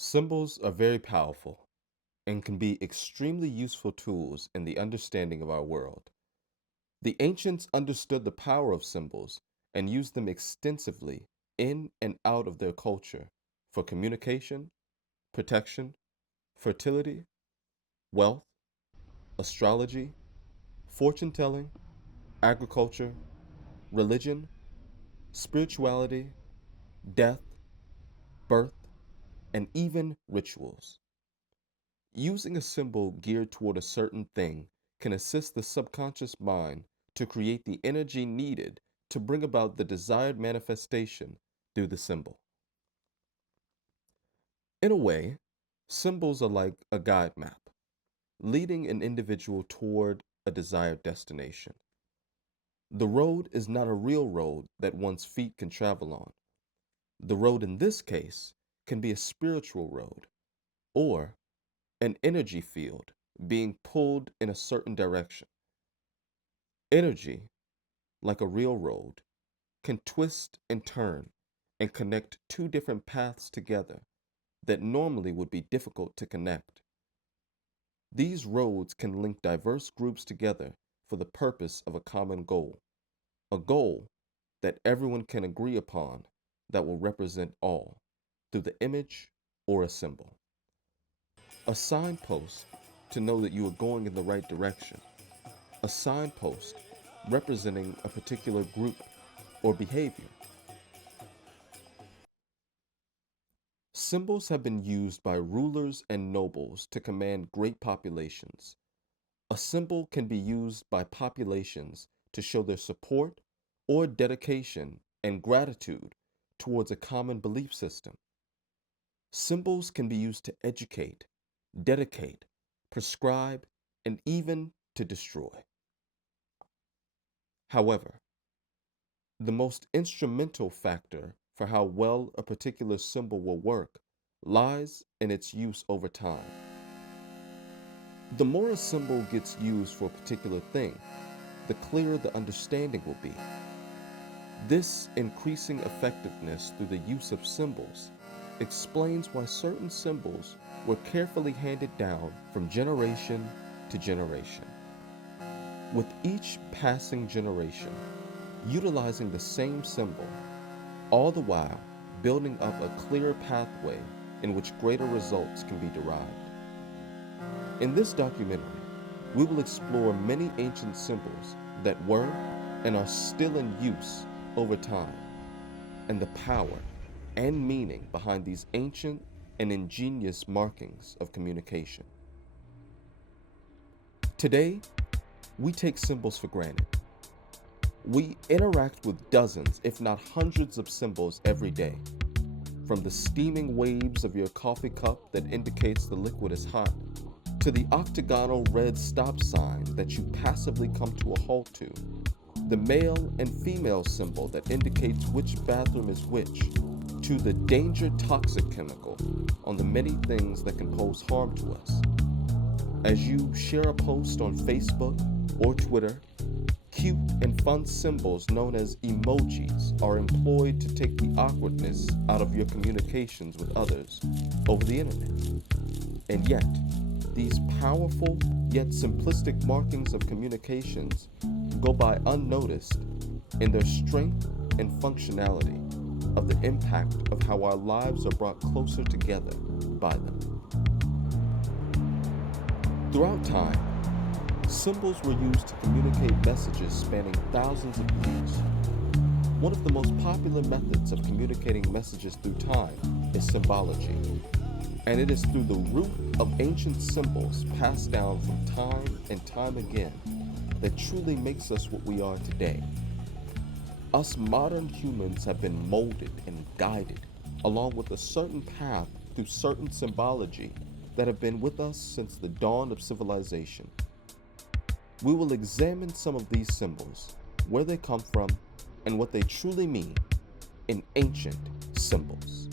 Symbols are very powerful and can be extremely useful tools in the understanding of our world. The ancients understood the power of symbols and used them extensively in and out of their culture for communication, protection, fertility, wealth, astrology, fortune telling, agriculture, religion, spirituality, death, birth, and even rituals. Using a symbol geared toward a certain thing can assist the subconscious mind to create the energy needed to bring about the desired manifestation through the symbol. In a way, symbols are like a guide map, leading an individual toward a desired destination. The road is not a real road that one's feet can travel on. The road in this case can be a spiritual road or an energy field being pulled in a certain direction. Energy, like a real road, can twist and turn and connect two different paths together that normally would be difficult to connect. These roads can link diverse groups together for the purpose of a goal that everyone can agree upon that will represent all through the image or a symbol. A signpost to know that you are going in the right direction. A signpost representing a particular group or behavior. Symbols have been used by rulers and nobles to command great populations. A symbol can be used by populations to show their support or dedication and gratitude towards a common belief system. Symbols can be used to educate, dedicate, prescribe, and even to destroy. However, the most instrumental factor for how well a particular symbol will work lies in its use over time. The more a symbol gets used for a particular thing, the clearer the understanding will be. This increasing effectiveness through the use of symbols explains why certain symbols were carefully handed down from generation to generation. With each passing generation utilizing the same symbol, all the while building up a clear pathway in which greater results can be derived. In this documentary, we will explore many ancient symbols that were and are still in use over time, and the power and meaning behind these ancient and ingenious markings of communication. Today, we take symbols for granted. We interact with dozens, if not hundreds, of symbols every day. From the steaming waves of your coffee cup that indicates the liquid is hot, to the octagonal red stop sign that you passively come to a halt to, the male and female symbol that indicates which bathroom is which, to the danger toxic chemical on the many things that can pose harm to us. As you share a post on Facebook or Twitter, cute and fun symbols known as emojis are employed to take the awkwardness out of your communications with others over the internet. And yet, these powerful yet simplistic markings of communications go by unnoticed in their strength and functionality of the impact of how our lives are brought closer together by them. Throughout time, symbols were used to communicate messages spanning thousands of years. One of the most popular methods of communicating messages through time is symbology, and it is through the root of ancient symbols passed down from time and time again that truly makes us what we are today. Us modern humans have been molded and guided along with a certain path through certain symbology that have been with us since the dawn of civilization. We will examine some of these symbols, where they come from, and what they truly mean in ancient symbols.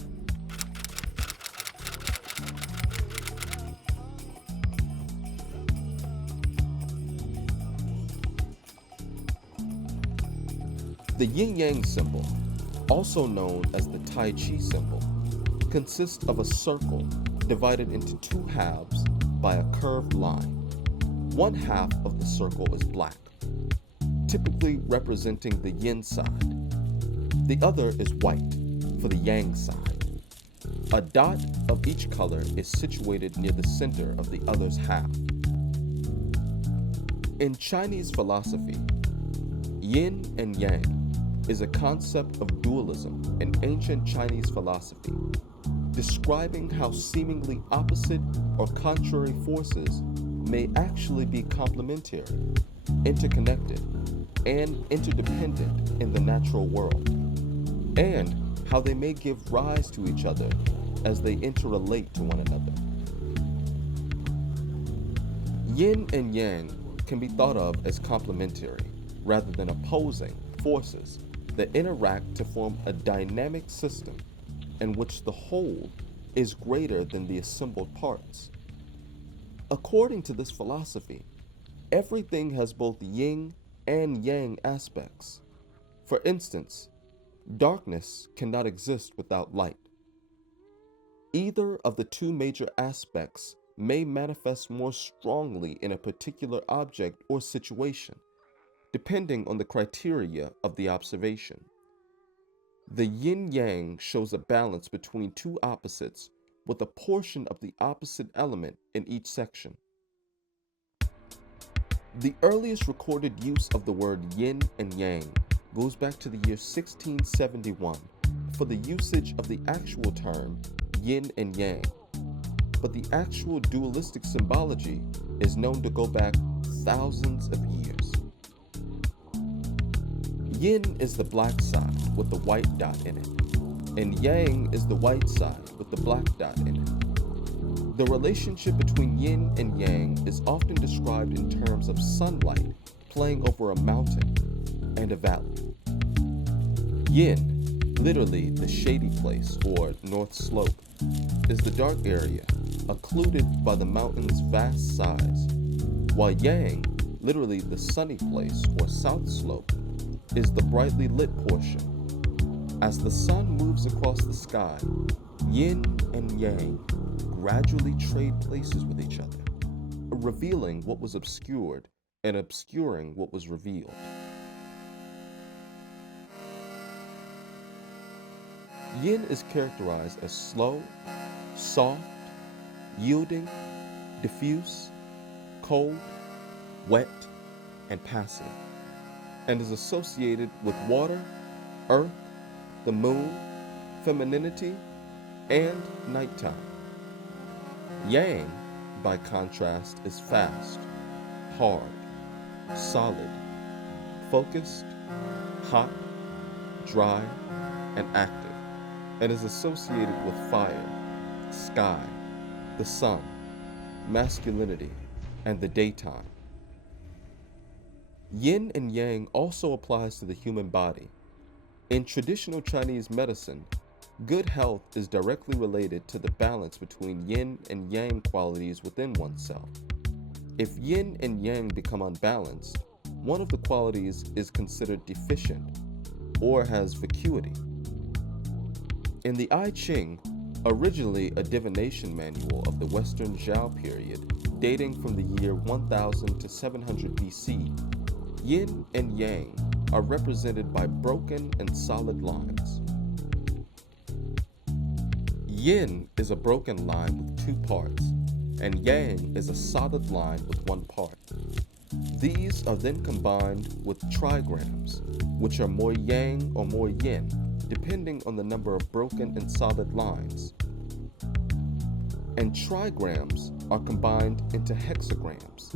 The yin-yang symbol, also known as the Tai Chi symbol, consists of a circle divided into two halves by a curved line. One half of the circle is black, typically representing the yin side. The other is white for the yang side. A dot of each color is situated near the center of the other's half. In Chinese philosophy, yin and yang is a concept of dualism in ancient Chinese philosophy, describing how seemingly opposite or contrary forces may actually be complementary, interconnected, and interdependent in the natural world, and how they may give rise to each other as they interrelate to one another. Yin and yang can be thought of as complementary rather than opposing forces that interact to form a dynamic system in which the whole is greater than the assembled parts. According to this philosophy, everything has both yin and yang aspects. For instance, darkness cannot exist without light. Either of the two major aspects may manifest more strongly in a particular object or situation, depending on the criteria of the observation. The yin-yang shows a balance between two opposites with a portion of the opposite element in each section. The earliest recorded use of the word yin and yang goes back to the year 1671 for the usage of the actual term yin and yang, but the actual dualistic symbology is known to go back thousands of years. Yin is the black side with the white dot in it, and yang is the white side with the black dot in it. The relationship between yin and yang is often described in terms of sunlight playing over a mountain and a valley. Yin, literally the shady place or north slope, is the dark area, occluded by the mountain's vast size, while yang, literally the sunny place or south slope, is the brightly lit portion. As the sun moves across the sky, yin and yang gradually trade places with each other, revealing what was obscured and obscuring what was revealed. Yin is characterized as slow, soft, yielding, diffuse, cold, wet, and passive, and is associated with water, earth, the moon, femininity, and nighttime. Yang, by contrast, is fast, hard, solid, focused, hot, dry, and active, and is associated with fire, sky, the sun, masculinity, and the daytime. Yin and yang also applies to the human body. In traditional Chinese medicine, good health is directly related to the balance between yin and yang qualities within oneself. If yin and yang become unbalanced, one of the qualities is considered deficient or has vacuity. In the I Ching, originally a divination manual of the Western Zhao period, dating from the year 1000 to 700 BC, yin and yang are represented by broken and solid lines. Yin is a broken line with two parts, and yang is a solid line with one part. These are then combined with trigrams, which are more yang or more yin, depending on the number of broken and solid lines. And trigrams are combined into hexagrams.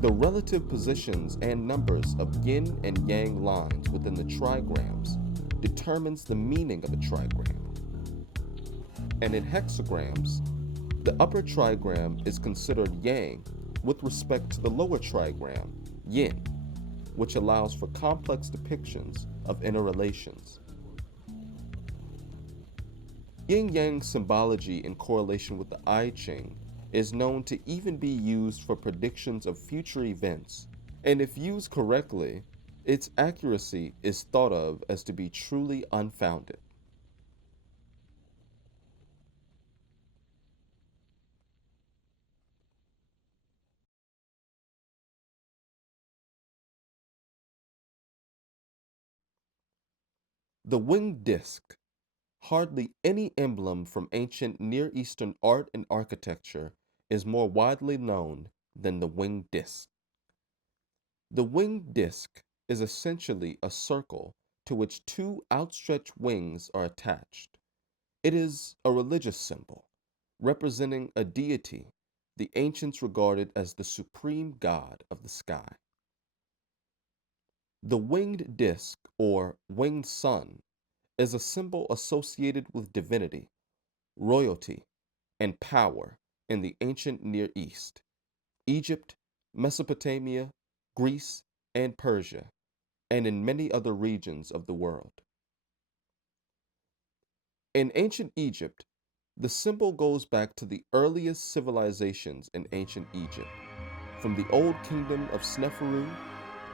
The relative positions and numbers of yin and yang lines within the trigrams determines the meaning of a trigram. And in hexagrams, the upper trigram is considered yang with respect to the lower trigram, yin, which allows for complex depictions of interrelations. Yin-yang symbology in correlation with the I Ching is known to even be used for predictions of future events, and if used correctly, its accuracy is thought of as to be truly unfounded. The winged disc. Hardly any emblem from ancient Near Eastern art and architecture is more widely known than the winged disc. The winged disc is essentially a circle to which two outstretched wings are attached. It is a religious symbol representing a deity the ancients regarded as the supreme god of the sky. The winged disc, or winged sun, is a symbol associated with divinity, royalty, and power in the ancient Near East, Egypt, Mesopotamia, Greece, and Persia, and in many other regions of the world. In ancient Egypt, the symbol goes back to the earliest civilizations in ancient Egypt, from the Old Kingdom of Sneferu,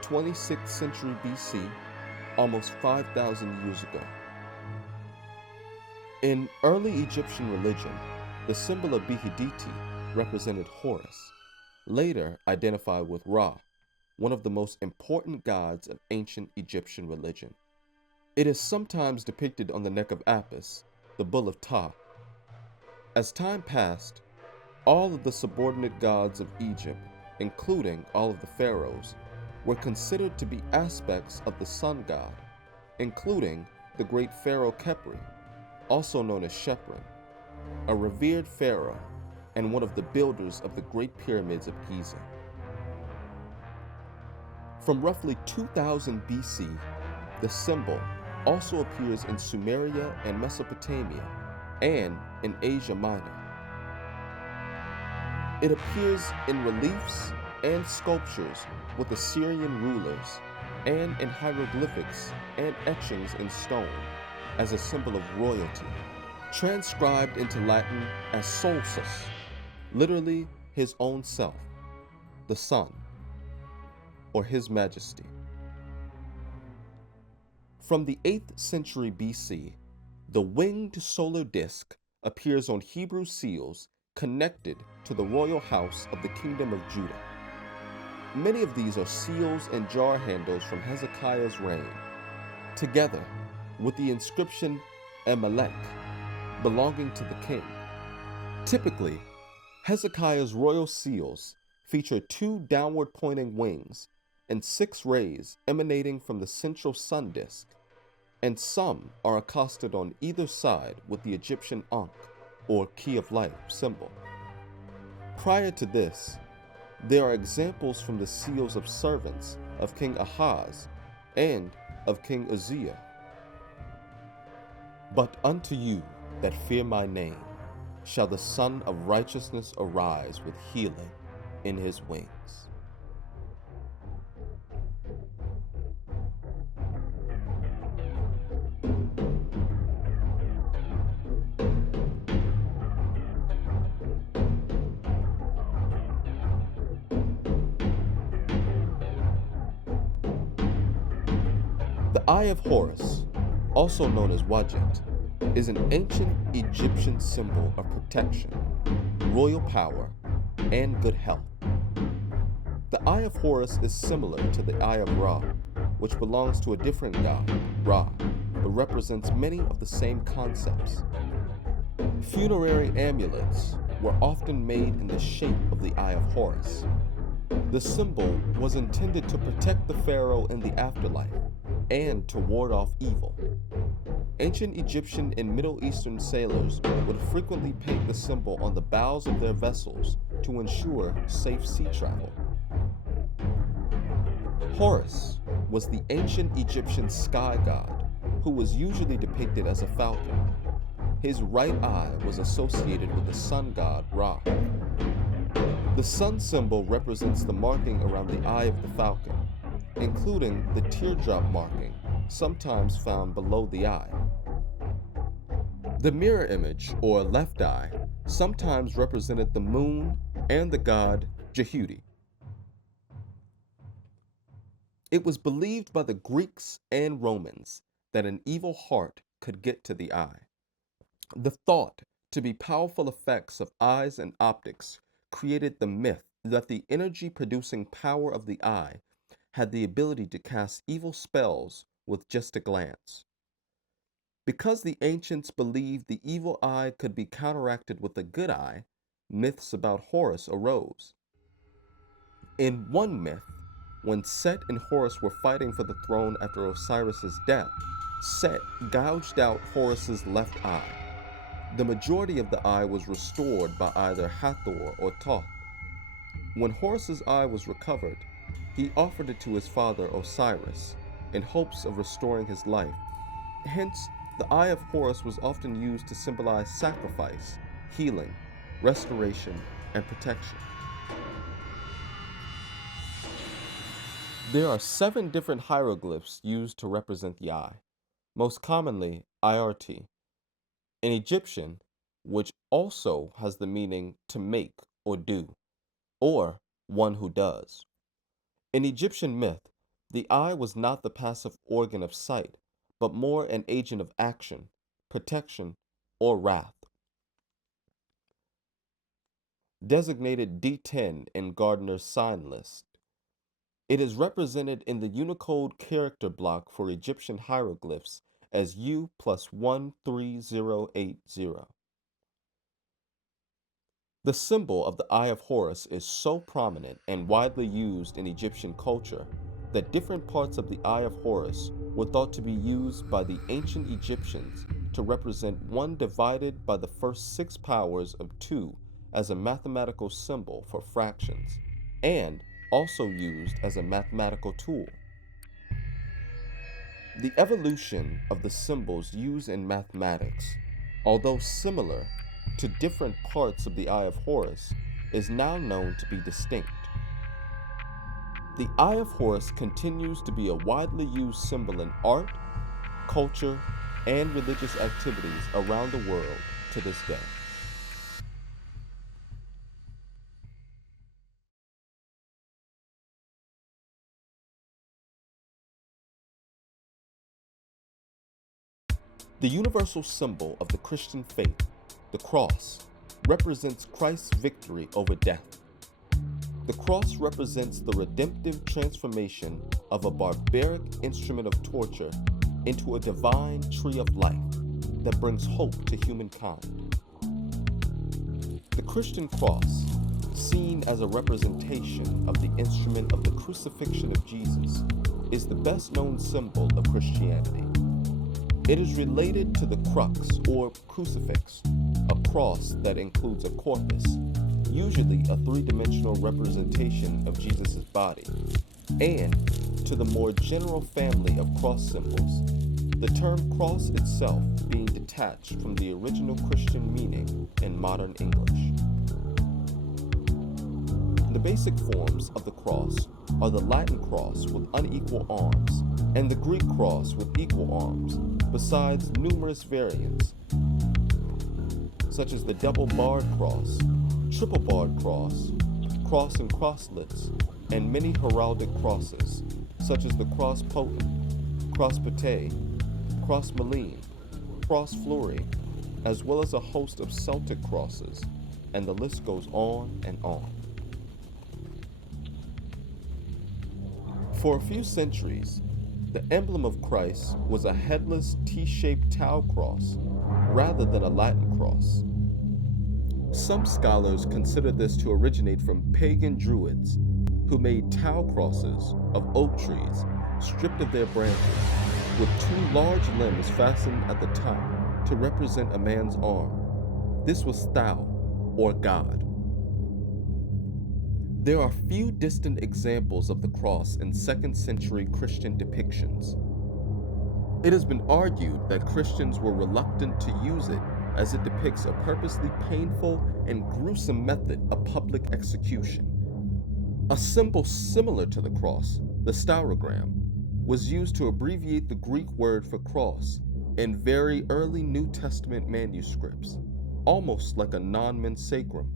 26th century BC, almost 5,000 years ago. In early Egyptian religion, the symbol of Bihiditi represented Horus, later identified with Ra, one of the most important gods of ancient Egyptian religion. It is sometimes depicted on the neck of Apis, the bull of Ptah. As time passed, all of the subordinate gods of Egypt, including all of the pharaohs, were considered to be aspects of the sun god, including the great pharaoh Khepri, also known as Sheprin, a revered pharaoh and one of the builders of the Great Pyramids of Giza. From roughly 2000 BC, the symbol also appears in Sumeria and Mesopotamia and in Asia Minor. It appears in reliefs and sculptures with Assyrian rulers and in hieroglyphics and etchings in stone as a symbol of royalty, transcribed into Latin as solsus, literally his own self, the sun, or his majesty. From the 8th century BC, the winged solar disk appears on Hebrew seals connected to the royal house of the Kingdom of Judah. Many of these are seals and jar handles from Hezekiah's reign, together with the inscription Emelech, belonging to the king. Typically, Hezekiah's royal seals feature two downward pointing wings and 6 rays emanating from the central sun disk, and some are accosted on either side with the Egyptian ankh, or key of life symbol. Prior to this, there are examples from the seals of servants of King Ahaz and of King Uzziah. But unto you that fear my name shall the Son of Righteousness arise with healing in his wings. The Eye of Horus, also known as Wajet, is an ancient Egyptian symbol of protection, royal power, and good health. The Eye of Horus is similar to the Eye of Ra, which belongs to a different god, Ra, but represents many of the same concepts. Funerary amulets were often made in the shape of the Eye of Horus. The symbol was intended to protect the pharaoh in the afterlife and to ward off evil. Ancient Egyptian and Middle Eastern sailors would frequently paint the symbol on the bows of their vessels to ensure safe sea travel. Horus was the ancient Egyptian sky god, who was usually depicted as a falcon. His right eye was associated with the sun god Ra. The sun symbol represents the marking around the eye of the falcon, including the teardrop marking, sometimes found below the eye. The mirror image, or left eye, sometimes represented the moon and the god Jehudi. It was believed by the Greeks and Romans that an evil heart could get to the eye. The thought to be powerful effects of eyes and optics created the myth that the energy producing power of the eye had the ability to cast evil spells with just a glance. Because the ancients believed the evil eye could be counteracted with a good eye, myths about Horus arose. In one myth, when Set and Horus were fighting for the throne after Osiris's death, Set gouged out Horus's left eye. The majority of the eye was restored by either Hathor or Thoth. When Horus's eye was recovered, he offered it to his father Osiris in hopes of restoring his life. Hence, the eye of Horus was often used to symbolize sacrifice, healing, restoration, and protection. There are 7 different hieroglyphs used to represent the eye, most commonly IRT. In Egyptian, which also has the meaning to make or do, or one who does. In Egyptian myth, the eye was not the passive organ of sight, but more an agent of action, protection, or wrath. Designated D10 in Gardner's sign list, it is represented in the Unicode character block for Egyptian hieroglyphs as U plus 13080. The symbol of the Eye of Horus is so prominent and widely used in Egyptian culture that different parts of the Eye of Horus were thought to be used by the ancient Egyptians to represent one divided by the first 6 powers of 2 as a mathematical symbol for fractions, and also used as a mathematical tool. The evolution of the symbols used in mathematics, although similar to different parts of the Eye of Horus, is now known to be distinct. The Eye of Horus continues to be a widely used symbol in art, culture, and religious activities around the world to this day. The universal symbol of the Christian faith, the cross, represents Christ's victory over death. The cross represents the redemptive transformation of a barbaric instrument of torture into a divine tree of life that brings hope to humankind. The Christian cross, seen as a representation of the instrument of the crucifixion of Jesus, is the best known symbol of Christianity. It is related to the crux or crucifix, a cross that includes a corpus, usually a 3-dimensional representation of Jesus' body, and to the more general family of cross symbols, the term cross itself being detached from the original Christian meaning in modern English. The basic forms of the cross are the Latin cross with unequal arms and the Greek cross with equal arms, besides numerous variants, such as the double-barred cross, triple-barred cross, cross and crosslets, and many heraldic crosses, such as the cross potent, cross patay, cross maline, cross fleury, as well as a host of Celtic crosses, and the list goes on and on. For a few centuries, the emblem of Christ was a headless T-shaped tau cross rather than a Latin cross. Some scholars consider this to originate from pagan druids who made tau crosses of oak trees stripped of their branches with 2 large limbs fastened at the top to represent a man's arm. This was Thou, or God. There are few distant examples of the cross in 2nd century Christian depictions. It has been argued that Christians were reluctant to use it as it depicts a purposely painful and gruesome method of public execution. A symbol similar to the cross, the staurogram, was used to abbreviate the Greek word for cross in very early New Testament manuscripts, almost like a nomen sacrum.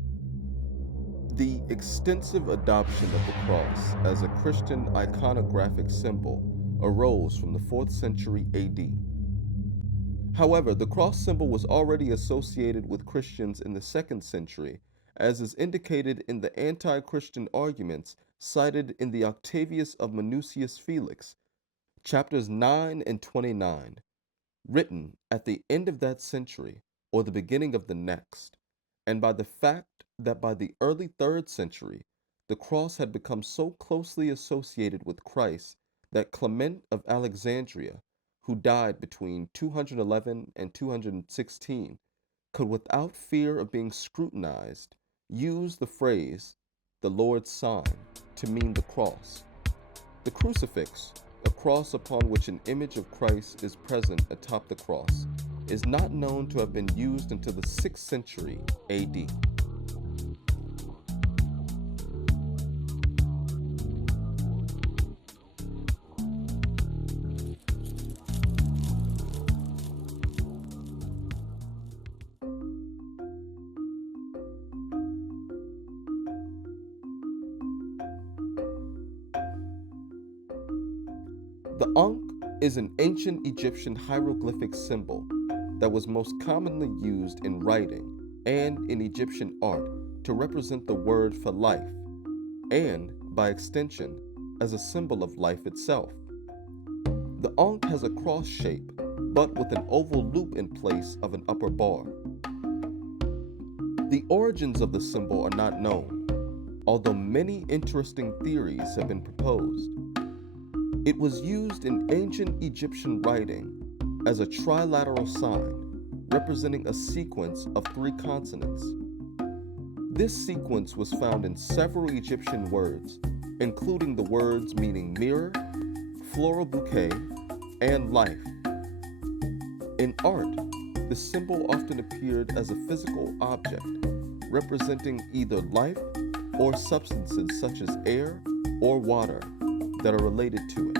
The extensive adoption of the cross as a Christian iconographic symbol arose from the 4th century AD. However, the cross symbol was already associated with Christians in the 2nd century, as is indicated in the anti-Christian arguments cited in the Octavius of Minucius Felix, chapters 9 and 29, written at the end of that century or the beginning of the next, and by the fact that by the early 3rd century, the cross had become so closely associated with Christ that Clement of Alexandria, who died between 211 and 216, could without fear of being scrutinized use the phrase, the Lord's sign, to mean the cross. The crucifix, a cross upon which an image of Christ is present atop the cross, is not known to have been used until the 6th century AD. The ankh is an ancient Egyptian hieroglyphic symbol that was most commonly used in writing and in Egyptian art to represent the word for life, and, by extension, as a symbol of life itself. The ankh has a cross shape, but with an oval loop in place of an upper bar. The origins of the symbol are not known, although many interesting theories have been proposed. It was used in ancient Egyptian writing as a trilateral sign representing a sequence of 3 consonants. This sequence was found in several Egyptian words, including the words meaning mirror, floral bouquet, and life. In art, the symbol often appeared as a physical object representing either life or substances such as air or water that are related to it.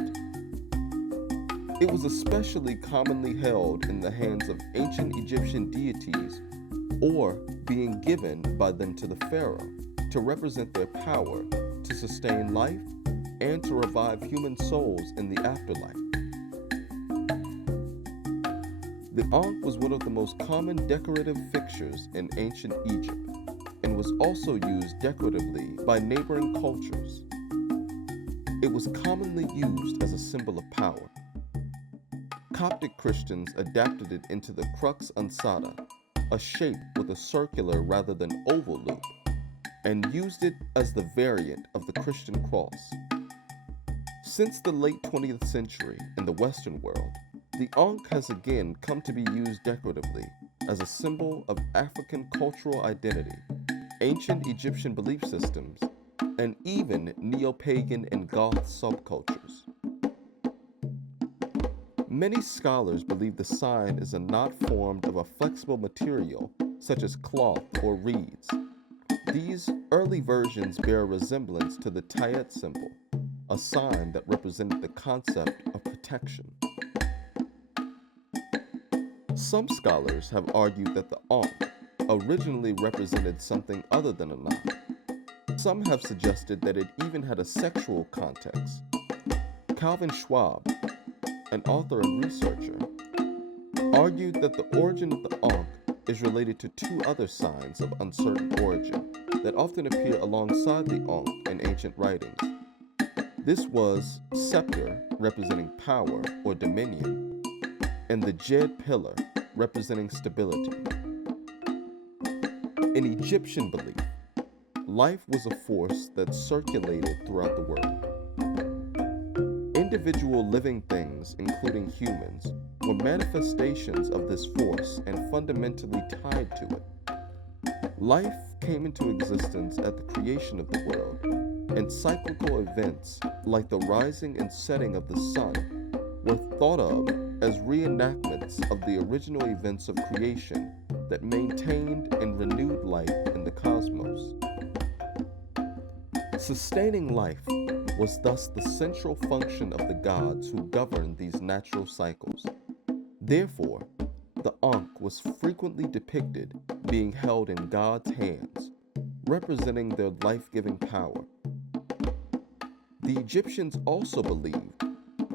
It was especially commonly held in the hands of ancient Egyptian deities or being given by them to the pharaoh to represent their power to sustain life and to revive human souls in the afterlife. The ankh was one of the most common decorative fixtures in ancient Egypt and was also used decoratively by neighboring cultures. It was commonly used as a symbol of power. Coptic Christians adapted it into the crux ansata, a shape with a circular rather than oval loop, and used it as the variant of the Christian cross. Since the late 20th century in the Western world, the ankh has again come to be used decoratively as a symbol of African cultural identity, ancient Egyptian belief systems, and even neo-pagan and Goth subcultures. Many scholars believe the sign is a knot formed of a flexible material such as cloth or reeds. These early versions bear a resemblance to the Tayet symbol, a sign that represented the concept of protection. Some scholars have argued that the ankh originally represented something other than a knot. Some have suggested that it even had a sexual context. Calvin Schwab, an author and researcher, argued that the origin of the ankh is related to 2 other signs of uncertain origin that often appear alongside the ankh in ancient writings. This was scepter, representing power or dominion, and the jed pillar, representing stability. In Egyptian belief, life was a force that circulated throughout the world. Individual living things, including humans, were manifestations of this force and fundamentally tied to it. Life came into existence at the creation of the world, and cyclical events like the rising and setting of the sun were thought of as reenactments of the original events of creation that maintained and renewed life in the cosmos. Sustaining life was thus the central function of the gods who governed these natural cycles. Therefore, the ankh was frequently depicted being held in God's hands, representing their life-giving power. The Egyptians also believed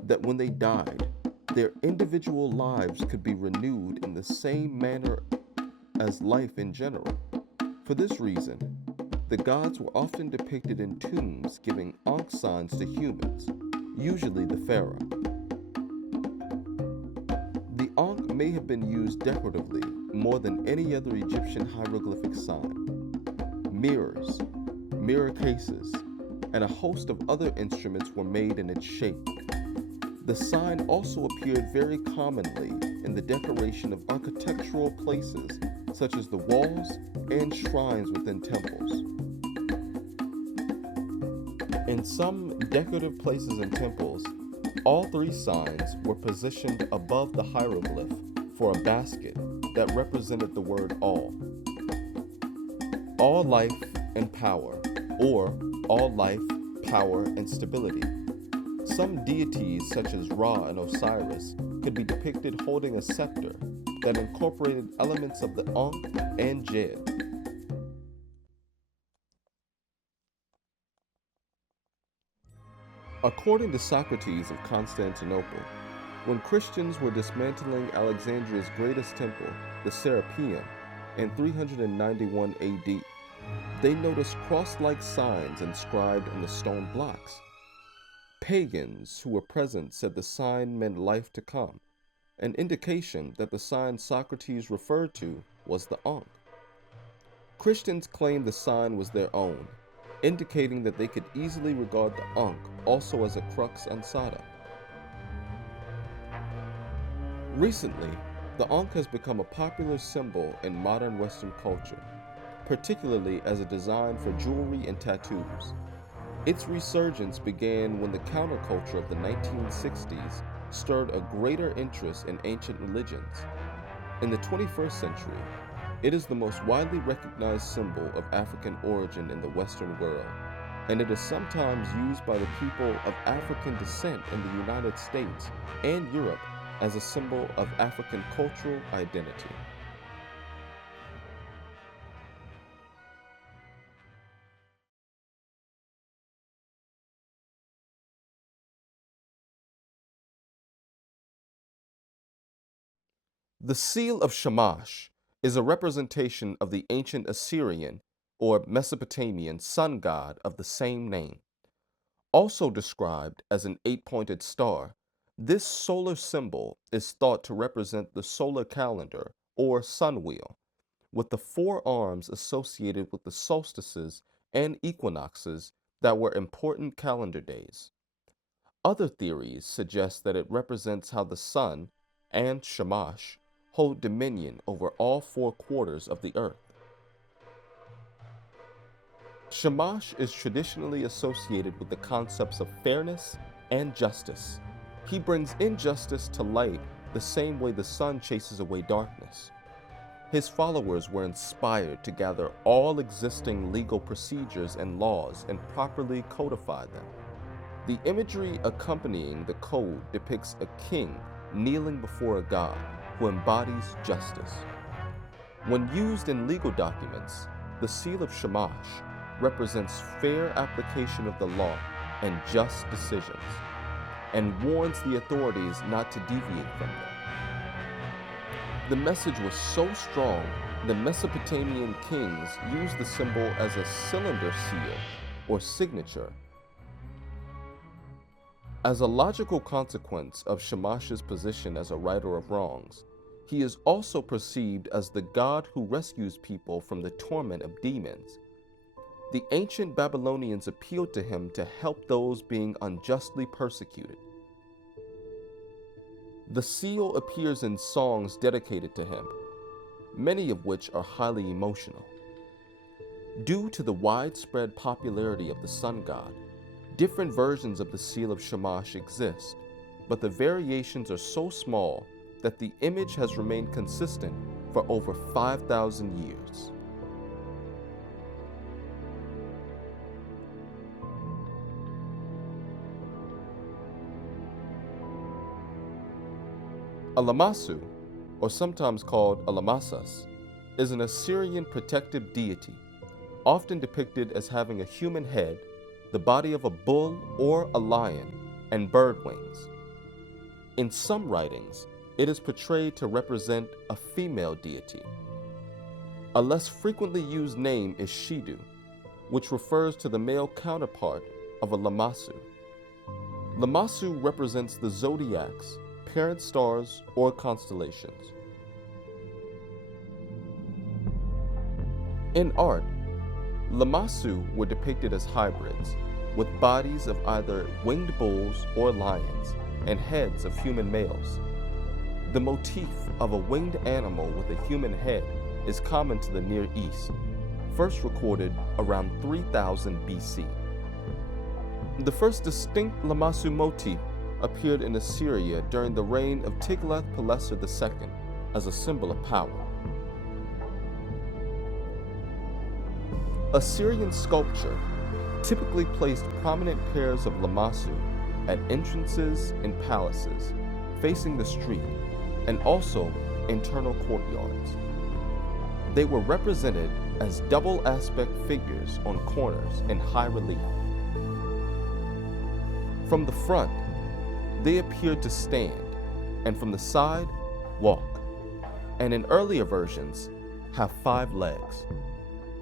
that when they died, their individual lives could be renewed in the same manner as life in general. For this reason, the gods were often depicted in tombs giving ankh signs to humans, usually the pharaoh. The ankh may have been used decoratively more than any other Egyptian hieroglyphic sign. Mirrors, mirror cases, and a host of other instruments were made in its shape. The sign also appeared very commonly in the decoration of architectural places such as the walls and shrines within temples. In some decorative places and temples, all three signs were positioned above the hieroglyph for a basket that represented the word all life and power, or all life, power, and stability. Some deities such as Ra and Osiris could be depicted holding a scepter that incorporated elements of the ankh and djed. According to Socrates of Constantinople, when Christians were dismantling Alexandria's greatest temple, the Serapeum, in 391 AD, they noticed cross-like signs inscribed in the stone blocks. Pagans who were present said the sign meant life to come, an indication that the sign Socrates referred to was the ankh. Christians claimed the sign was their own, indicating that they could easily regard the ankh also as a crux ansata. Recently, the ankh has become a popular symbol in modern Western culture, particularly as a design for jewelry and tattoos. Its resurgence began when the counterculture of the 1960s stirred a greater interest in ancient religions. In the 21st century, it is the most widely recognized symbol of African origin in the Western world, and it is sometimes used by the people of African descent in the United States and Europe as a symbol of African cultural identity. The seal of Shamash is a representation of the ancient Assyrian or Mesopotamian sun god of the same name. Also described as an eight-pointed star, this solar symbol is thought to represent the solar calendar or sun wheel, with the four arms associated with the solstices and equinoxes that were important calendar days. Other theories suggest that it represents how the sun and Shamash hold dominion over all four quarters of the earth. Shamash is traditionally associated with the concepts of fairness and justice. He brings injustice to light the same way the sun chases away darkness. His followers were inspired to gather all existing legal procedures and laws and properly codify them. The imagery accompanying the code depicts a king kneeling before a god who embodies justice. When used in legal documents, the seal of Shamash represents fair application of the law and just decisions, and warns the authorities not to deviate from them. The message was so strong, the Mesopotamian kings used the symbol as a cylinder seal or signature. As a logical consequence of Shamash's position as a righter of wrongs, he is also perceived as the god who rescues people from the torment of demons. The ancient Babylonians appealed to him to help those being unjustly persecuted. The seal appears in songs dedicated to him, many of which are highly emotional. Due to the widespread popularity of the sun god, different versions of the seal of Shamash exist, but the variations are so small that the image has remained consistent for over 5,000 years. A Lamassu, or sometimes called a Lamassas, is an Assyrian protective deity, often depicted as having a human head, the body of a bull or a lion, and bird wings. In some writings, it is portrayed to represent a female deity. A less frequently used name is Shidu, which refers to the male counterpart of a Lamassu. Lamassu represents the zodiacs, parent stars or constellations. In art, Lamassu were depicted as hybrids, with bodies of either winged bulls or lions and heads of human males. The motif of a winged animal with a human head is common to the Near East, first recorded around 3000 BC. The first distinct Lamassu motif appeared in Assyria during the reign of Tiglath-Pileser II as a symbol of power. Assyrian sculpture typically placed prominent pairs of Lamassu at entrances in palaces, facing the street, and also internal courtyards. They were represented as double aspect figures on corners in high relief. From the front, they appeared to stand, and from the side, walk, and in earlier versions, have 5 legs,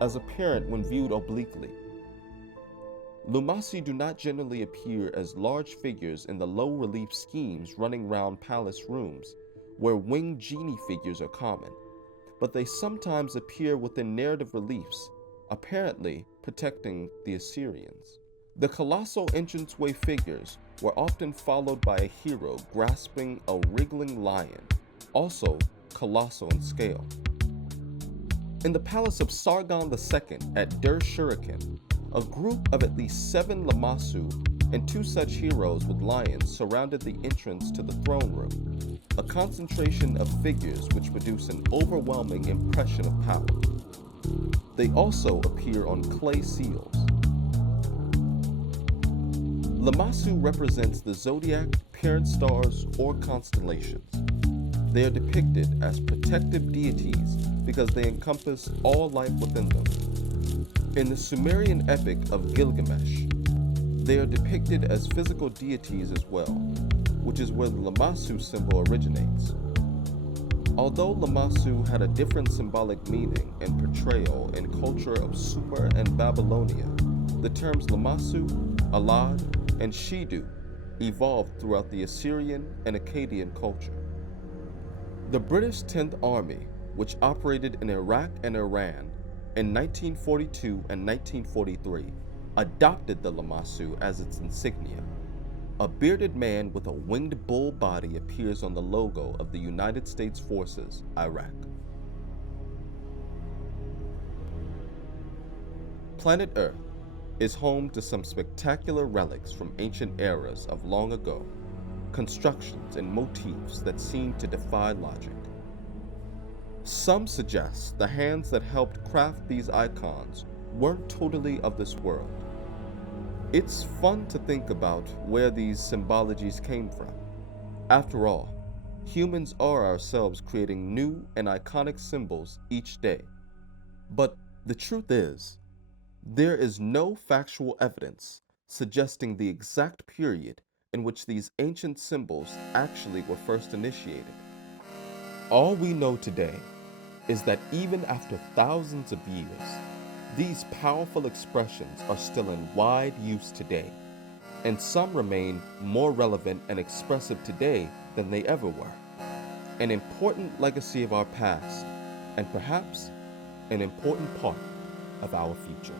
as apparent when viewed obliquely. Lamassu do not generally appear as large figures in the low-relief schemes running round palace rooms, where winged genie figures are common, but they sometimes appear within narrative reliefs, apparently protecting the Assyrians. The colossal entranceway figures were often followed by a hero grasping a wriggling lion, also colossal in scale. In the palace of Sargon II at Dur-Shuriken, a group of at least 7 Lamassu and 2 such heroes with lions surrounded the entrance to the throne room, a concentration of figures which produce an overwhelming impression of power. They also appear on clay seals. Lamassu represents the zodiac, parent stars, or constellations. They are depicted as protective deities because they encompass all life within them. In the Sumerian epic of Gilgamesh, they are depicted as physical deities as well, which is where the Lamassu symbol originates. Although Lamassu had a different symbolic meaning and portrayal in culture of Sumer and Babylonia, the terms Lamassu, Alad, and Shidu evolved throughout the Assyrian and Akkadian culture. The British 10th Army, which operated in Iraq and Iran in 1942 and 1943, adopted the Lamassu as its insignia. A bearded man with a winged bull body appears on the logo of the United States Forces, Iraq. Planet Earth is home to some spectacular relics from ancient eras of long ago, constructions and motifs that seem to defy logic. Some suggest the hands that helped craft these icons weren't totally of this world. It's fun to think about where these symbologies came from. After all, humans are ourselves creating new and iconic symbols each day. But the truth is, there is no factual evidence suggesting the exact period in which these ancient symbols actually were first initiated. All we know today is that even after thousands of years, these powerful expressions are still in wide use today, and some remain more relevant and expressive today than they ever were. An important legacy of our past, and perhaps an important part of our future.